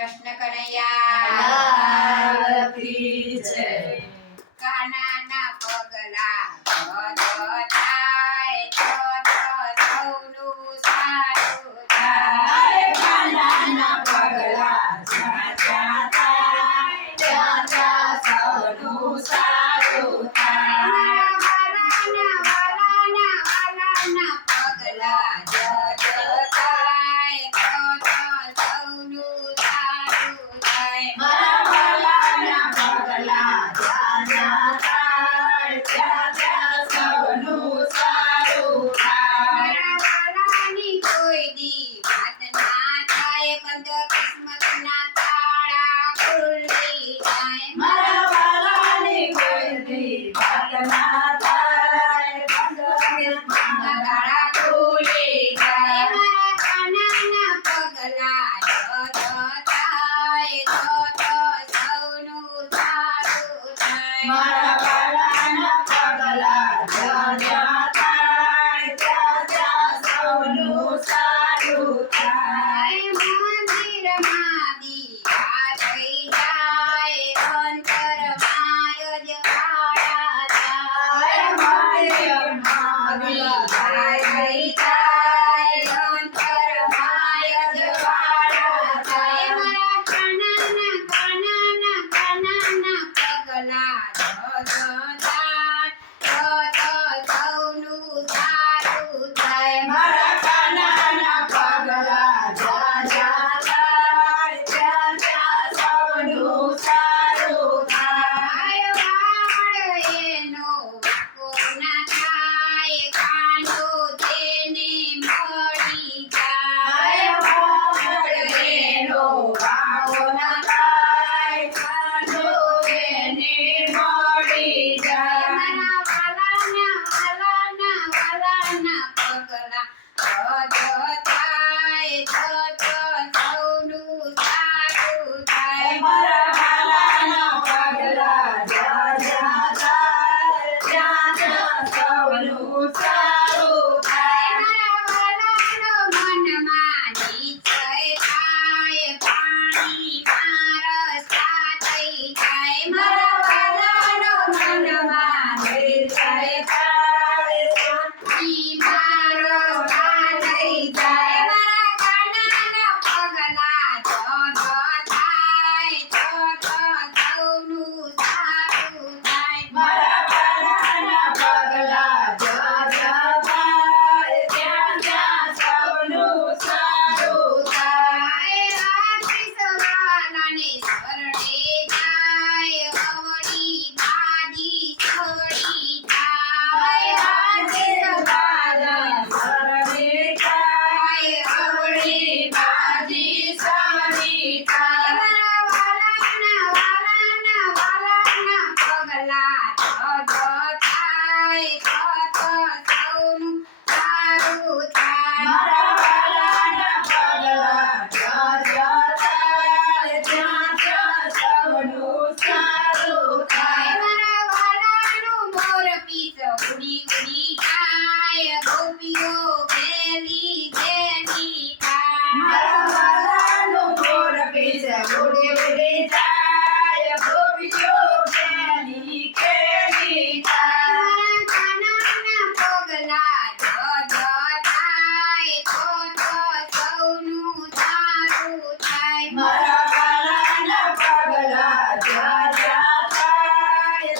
કૃષ્ણ કનૈયા કી જય. કાનાના પગલા થાય તો સૌનું સારું થાય. કાનાના પગલા થાય સૌનું સારું થાય. વાલાના પગલા થાય તો સૌનું સારું થાય. મારા વાલાના પગલા થાય સૌનું સારું થાય. વાલાની કોઈ દી વાત ના થાય, બંધ કિસ્મતના તાળા ખુલી જાય. મારા વાલાની કોઈ દી વાત ના થાય, બંધ તાળા ખુલી જાય. મારા કાનાના પગલા થાય તો સૌનું સારું થાય. મારા વાલાના પગલા થાય સૌનું સારું થાય. મંદિરમાં દીવા થઈ જાય, અંતરમાં અજવાળા થાય. મંદિરમાં દીવા થઈ જાય, અંતરમાં અજવાળા થાય. મારા કાનાના પગલા તો સૌનું સારું થાય. મારા કાનાના પગલા થાય સૌનું સારું થાય. વાળ એનો વાંકો ના થાય, કાંડો તેને મળી જાય. એનો ભાવ ના થાય, કાંડો એને મળી જાય. મારા વાલાના પગલા થાય તો સૌનું સારું થાય. મારા વાલાના પગલા થાય સૌનું સારું થાય. મારા વાલાનો મનમાં નિશ્ચય થાય, પાણીમાં રસ્તા થઈ જાય. મારા વાલાનો મનમાં નિશ્ચય થાય, પાણીમાં રસ્તા થઈ જાય. મારા કાનાના પગલા થાય તો સૌનું સારું થાય. મારા વાલાના પગલા થાય સૌનું સારું થાય. આશીષ વાલાને શરણે જાય, અવળી બાજી છોડી જાય. આશીષ વાલા અવળી બાજી સારી થાય. મારા વાલાના પગલા થાય તો સૌનું સારું થાય. મારા વાલાના પગલા થાય સૌનું સારું થાય. મારા વાલાનું મોરપીંછ ઉડી ઉડી જાય, ગોપીઓ ભેલી ભેલી થાય. મારા વાલાનું મોરપીંછ ઉડી ઉડી જાય, ગોપીઓ ખેલી ખેલી થાય. મારા કાનાના પગલા થાય તો સૌનું સારું થાય. મારા વાલાના પગલા થાય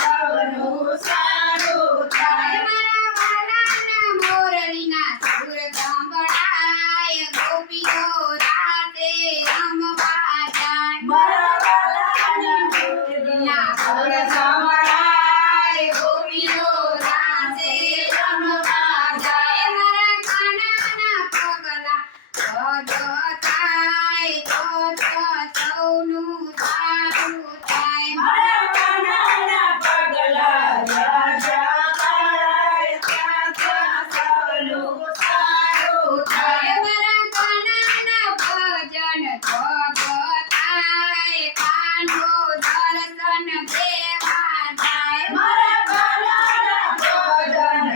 સૌનું સારું થાય. મારા વાલાના મોરલીના સુર સંભળાય, ગોપીઓ રાતે રમવા જાય. મારા વાલાના મોરલીના સુર સંભળાય, ગોપીઓ રાતે રમવા જાય. મારા કાનાના પગલા થાય તો સૌનું સારું થાય. મારા વાલાના પગલા થાય સૌનું સારું થાય. મારા કાનાના ભજન થાય, કાનો દર્શન દેવા જાય. મારા વાલાના ભજન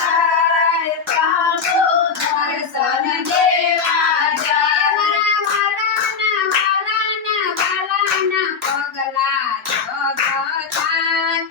થાય, કાનો દર્શન દેવા જાય. થાય